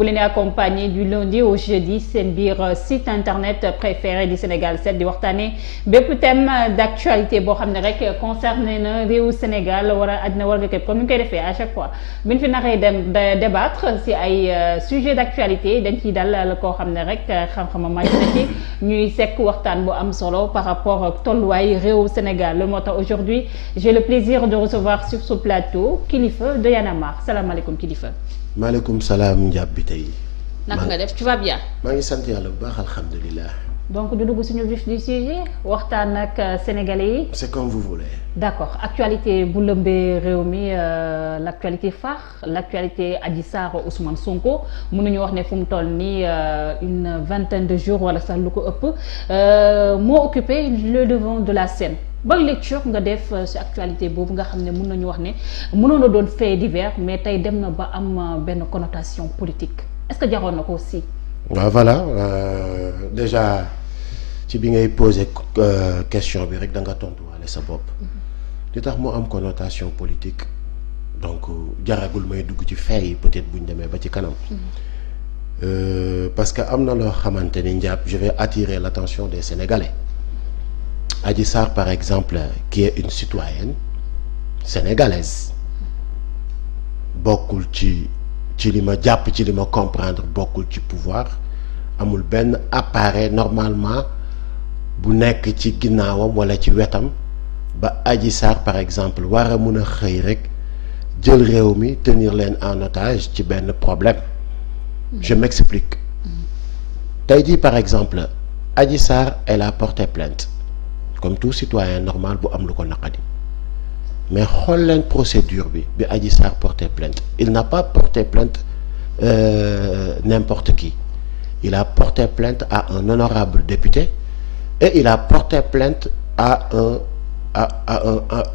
bu leen di accompagner du lundi au jeudi seen biir site internet préféré du Sénégal 7 di waxtaanee bépp thème d'actualité boo xam ne rek concerné na réewu Sénégal wala àddina war nga képp comme ni ñu koy defee à chaque fois bu ñu fi naree dem débattre si ay sujet d'actualité dañ ciy dal koo xam ne rek xam-xamam màcc na ci ñuy sekk waxtaan bu am solo par rapport ak tolluwaay réewu Sénégal loolu moo tax aujourd'hui j'ai le plaisir de recevoir sur ce plateau Kilifeu de Y'en a marre salaamaaleykum Kilifeu. maaleykum salaam Ndiab bi tey. naka nga def tu vas bien. maa ngi sant yàlla bu baax alhamdulilah. donc du dugg suñu vif du sujet waxtaan ak sénégalais yi. c'est comme vous voulez. d'accord actualité bu lëmbee réew mi l'actualité phare l'actualité Adji Sarr Ousmane Sonko mënuñu wax ne fu mu toll nii une vingtaine de jours wala sax lu ko ëpp moo occupé le devant de la scène. ban lecture nga def ci actualité boobu nga xam ne mën nañu wax ne mënoon na doon fait divers mais tey dem na ba am benn connotation politique est-ce que jaroon na ko aussi. waaw voilà déjà ci bi ngay poser question bi rek da nga tontuwaale sa bopp. li tax mu am connotation politique donc jaragul may dugg ci fait yi peut-être bu ñu demee ba ci kanam. parce que am na loo xamante ni Ndiab je vais attirer l'attention des Sénégalais. Adji Sarr par exemple qui est une citoyenne sénégalaise bokkul ci li ma jàpp ci li ma comprendre bokkul ci pouvoir amul benn appareil normalement bu nekk ci ginnaawam walla ci wetam ba Adji Sarr par exemple war a mun a xëy rek jël réew mi tenir leen en otage ci benn problème je m'explique tey jii par exemple Adji Sarr elle a porté plainte comme tout citoyen normal bu am lu ko naqadi mais xool leen procédure bi Adji Sarr porté plainte il n'a pas porté plainte n'importe qui il a porté plainte à un honorable député et il a porté plainte à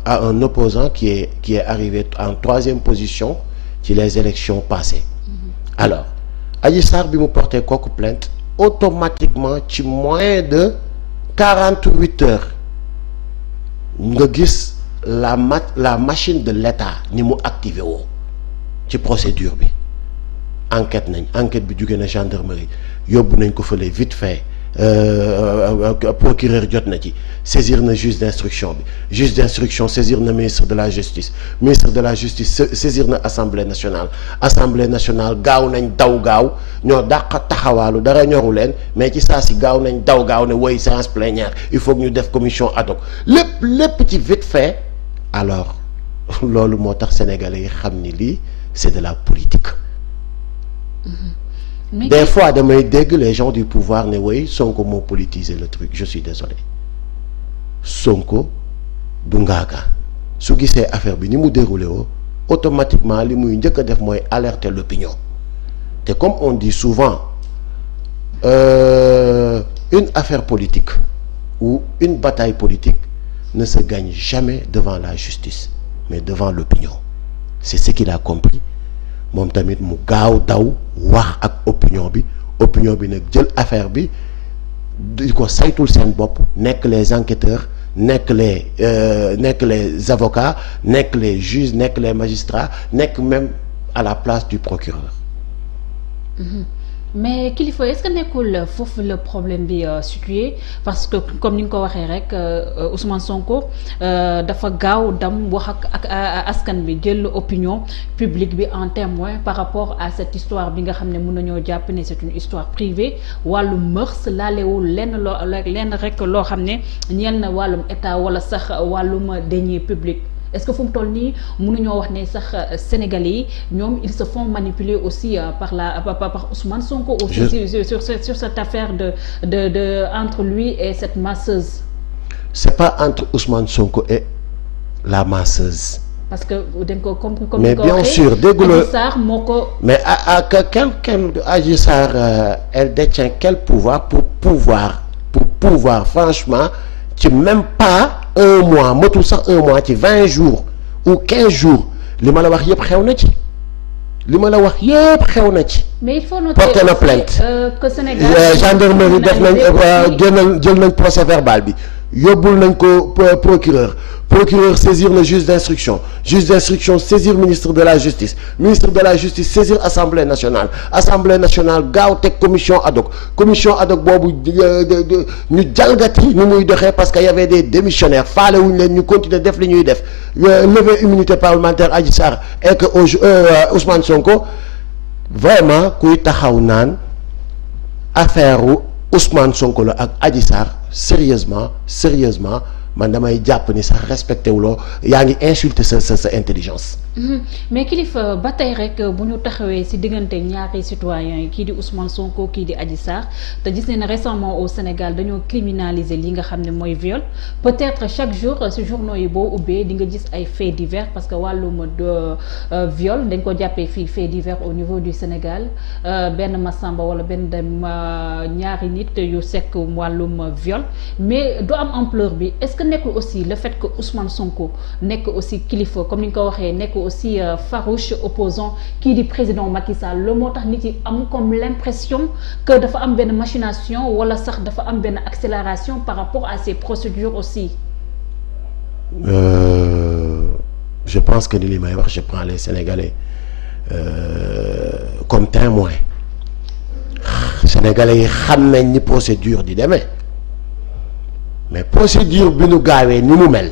un opposant qui est arrivé en troisième position ci les élections passées alors Adji Sarr bi mu porté kooku plainte automatiquement ci moins de 48 heures nga gis la machine de l'État ni mu activé woo ci procédure bi enquête bi jóge na gendarmerie yóbbu nañ ko fële vite fait procureur jot na ci saisir na juge d'instruction saisir na ministre de la justice saisir na assemblée nationale gaaw nañ daw gaaw ñoo dàq taxawaalu dara ñoru leen mais ci saa si gaaw nañ daw gaaw ne woy séance plénière il faut que ñu def commission ad hoc lépp ci vite fait alors loolu moo tax sénégalais yi xam ni lii c'est de la politique. Des fois damay dégg les gens du pouvoir ne woy Sonko moo politiser le truc je suis désolé Sonko du ngaaga su gisee affaire bi ni mu déroulé woo automatiquement li muy njëkk a def mooy alerter l'opinion te comme on dit souvent une affaire politique ou une bataille politique ne se gagne jamais devant la justice mais devant l'opinion c'est ce qu'il a compris moom tamit mu gaaw daw wax ak opinion bi nag jël affaire bi di ko saytul seen bopp nekk les enquêteurs nekk les avocats nekk les juges nekk les magistrats nekk même à la place du procureur. mais Kilifeu est-ce que nekkul foofu le problème bi situé parce que comme ni nga ko waxee rek Ousmane Sonko dafa gaaw dam wax ak askan bi jël opinion publique bi en témoin par rapport à cette histoire bi nga xam ne mën nañoo jàpp ne c'est une histoire privée wàllum mœurs laalewul lenn rek loo xam ne ñeel na wàllum état wala sax wàllum deniers publics. est-ce que fu mu toll nii mënuñoo wax ne sax Sénégalais yi ñoom ils se font manipuler aussi par Ousmane Sonko aussi sur cette affaire de entre lui et cette masseuse. C'est pas entre Ousmane Sonko et la masseuse. parce que dañ ko comme mais bien sûr dégg nga Adji Sarr moo ko. mais quel Adji Sarr elle détient quel pouvoir pour pouvoir franchement ci même pas un mois motul sax un mois ci 20 jours ou 15 jours li ma la wax yëpp xew na ci mais il faut noter porté na plainte que Sénégal gendarmerie def nañ jël nañ procès verbal bi yóbbul nañ ko procureur procureur saisir le juge d'instruction saisir ministre de la justice saisir assemblée nationale gaaw teg commission ad hoc boobu ñu jalgati ni muy doxee parce que y avait des démissionnaires faale wuñu leen ñu continuer def li ñuy def lever immunité parlementaire Adji Sarr et que Ousmane Sonko vraiment kuy taxaw naan affaire Ousmane Sonko la ak Adji Sarr sérieusement man damay jàpp ni sax respecté wuloo yaa ngi insulter sa intelligence. mais kilifa ba tey rek bu ñu taxawee ci diggante ñaari citoyens yi kii di Ousmane Sonko kii di Adji Sarr te gis nañ ne récemment au Sénégal dañoo criminaliser li nga xam ne mooy viol peut-être chaque jour ci journaux yi boo ubbee di nga gis ay faits divers parce que wàllum viol dañ ko jàppee fii faits divers au niveau du Sénégal benn Massamba wala benn ñaari nit yu sekk wàllum viol mais du am ampleur bi est-ce que nekkul aussi le fait que Ousmane Sonko nekk aussi kilifa comme ni nga ko waxee nekk aussi farouche opposant kii di président Macky Sall loolu moo tax nit yi am comme l'impression que dafa am benn machination wala sax dafa am benn accélération par rapport à ces procédures aussi. Je pense que li may wax je prends les Sénégalais comme témoins Sénégalais yi xam nañ ni procédure di demee. mais procédure bi nu gaawee ni mu mel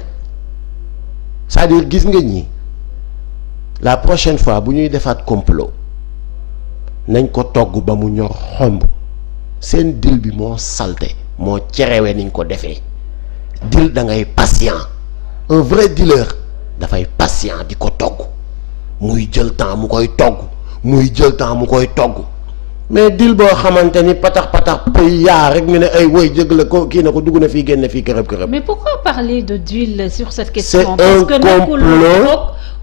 c'est-à-dire gis nga ñi la prochaine fois bu ñuy defaat complot nañ ko togg ba mu ñor xomb seen dil bi moo salte moo cerewee niñ ko defee dil da ngay patient un vrai dealer dafay patient di ko togg muy jël temps mu koy togg mais dil boo xamante ni patax pëy yaa rek ñu ne ay woy jëg la ko kii na ko dugg na fii génn fii kërëb. mais pourquoi parler de d'huile sur cette question? C'est parce que nekkul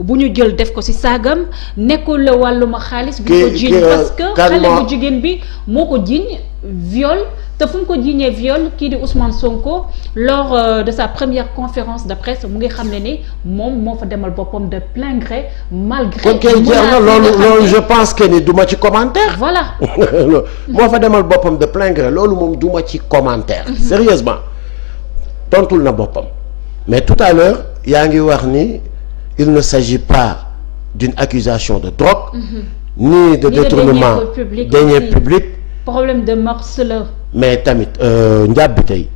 bu ñu jël def ko ci saagam nekkul la wàlluma xaalis bi ñu ko jiiñ parce que xale bu jigéen bi moo ko jiiñ viol te fu mu ko jiiñee viol kii di Ousmane Sonko lors de sa première conférence de presse mu ngi xam ne ni moom moo fa demal boppam de plein gré malgré. kon kay jeex na loolu je pense que ni du ma ci commentaire. voilà moo fa demal boppam de plein gré loolu moom du ma ci commentaire. Sérieusement tontul na boppam mais tout à l'heure yaa ngi wax ni il ne s'agit pas d'une accusation de drogue. ni de détournement de deniers publics. problème de mœurs la. mais tamit njàpp bi tey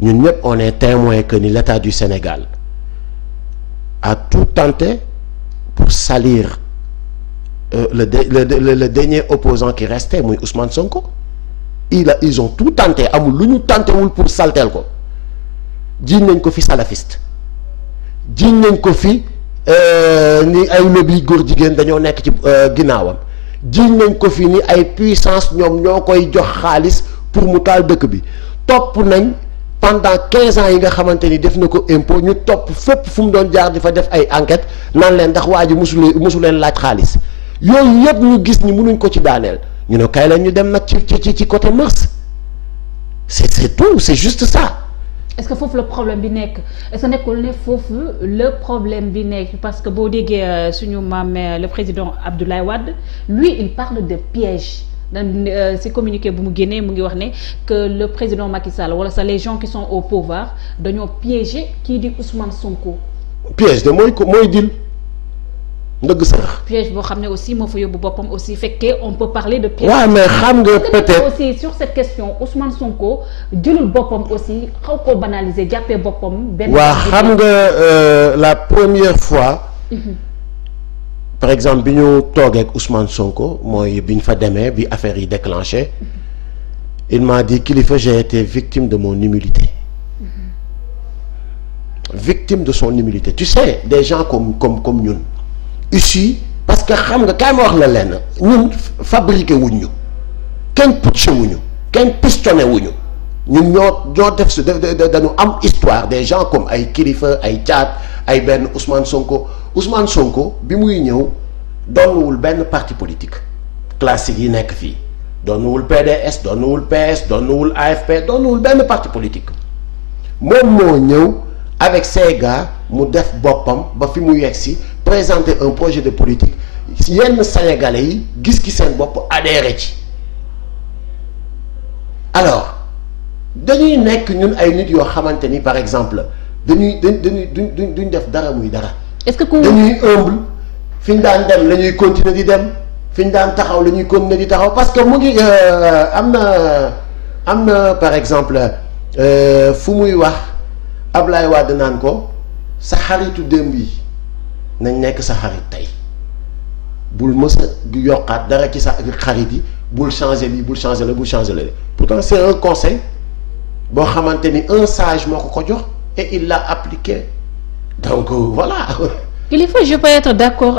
ñun ñëpp on est témoin que ni l'État du Sénégal a tout tenté pour salir le dernier opposant qui restait muy Ousmane Sonko ils ont tout tenté amul lu ñu tenté wul pour salteel ko jiiñ nañ ko fi salafiste jiiñ nañ ko fi ni ay lobby góor jigéen dañoo nekk ci ginnaawam jiiñ nañ ko fi ni ay puissance ñoom ñoo koy jox xaalis pour mu taal dëkk bi topp nañ pendant 15 ans yi nga xamante ni def na ko impôt ñu topp fépp fu mu doon jaar di fa def ay enquête naan leen ndax waa ji musu leen laaj xaalis yooyu yëpp ñu gis ni mënuñ ko ci daaneel ñu ne kay la ñu dem nag ci côté mars c'est tout c'est juste ça. est-ce que foofu le problème bi nekk est-ce que nekkul ne foofu le problème bi nekk parce que boo déggee suñu maam le président Abdoulaye Wade lui il parle de piège ci communiqué bu mu génnee mu ngi wax ne que le président Macky Sall wala sax les gens qui sont au pouvoir dañoo piéger kii di Ousmane Sonko. piège de mooy dil ndëgg sax. piège boo xam ne aussi moo fa yóbbu boppam aussi fekkee on peut parler de piège. waaw mais xam nga peut-être aussi sur cette question Ousmane Sonko jëlul boppam aussi xaw koo banaliser jàppee boppam. benn waaw xam nga la première fois. par exemple bi ñu toogee ak Ousmane Sonko mooy bi ñu fa demee bi affaire yi déclenché il m'a dit kilifa j'ai été victime de mon humilité. Victime de son humilité tu sais des gens comme ñun ici parce que xam nga kaay ma wax la lenn ñun fabriqué wuñ ñu kenn putché wuñu kenn pistonné wuñu ñun ñoo def su dañu am histoire des gens comme ay kilifa ay caat ay benn Ousmane Sonko bi muy ñëw doonuwul benn parti politique classique yi nekk fii doonuwul PDS doonuwul PS doonuwul AFP doonuwul benn parti politique moom moo ñëw avec ses gars mu def boppam ba fi mu yegsi présenter un projet de politique yenn Sénégalais yi gis ki seen bopp adhéré ci alors dañuy nekk ñun ay nit yoo xamante ni par exemple duñ def dara muy dara. est-ce que ku dañuy humble fi ñu daan dem la ñuy continuer di dem fi ñu daan taxaw la ñuy continuer di taxaw parce que mu ngi am na par exemple fu muy wax Ablaye Wade naan ko sa xaritu démb yi nañ nekk sa xarit tey bul mës a yokkaat dara ci sa xarit yi bul changer lii bul changer la bul changer la pourtant c'est un conseil boo xamante ni un sage moo ko jox et il l'a appliqué donc voilà. Kilifeu, je peux être d'accord